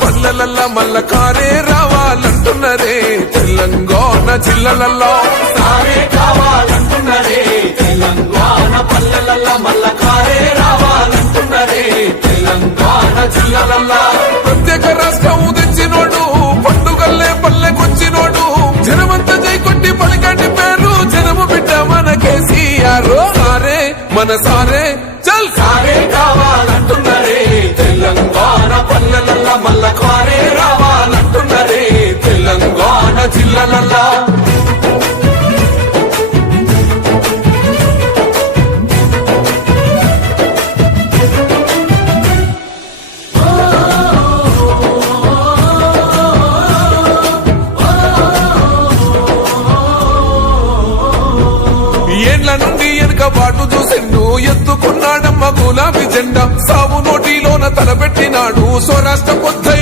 పల్లెలల్లా మల్ల కారే రావాలంటున్నరే తెలంగాణ జిల్లలల్లో సారే కావాలంటున్నరే తెలంగాణ పల్లెలల్లా మల్ల కారే రావాలంటున్నరే తెలంగాణ జిల్లలల్లా ప్రత్యేక రాష్ట్రం తెచ్చినోడు పండుగల్లే పల్లెకొచ్చినోడు జనమంతా జై కొట్టి పలికండి పేరు జనము బిడ్డ మన కేసీఆర్ సారే మన సారే చల్ సారే కావాలంటున్నరే తెలంగాణ పల్లెలల్లా మల్ల కారే రావాలంటున్నరే తెలంగాణ జిల్లలల్లా ఏండ్ల నుండి వెనుక బాటు చూసిండు ఎత్తుకున్నాడమ్మ గులాబీ జెండా సాగు నోటిలోన తలపెట్టినాడు స్వరాష్ట్ర పొద్దై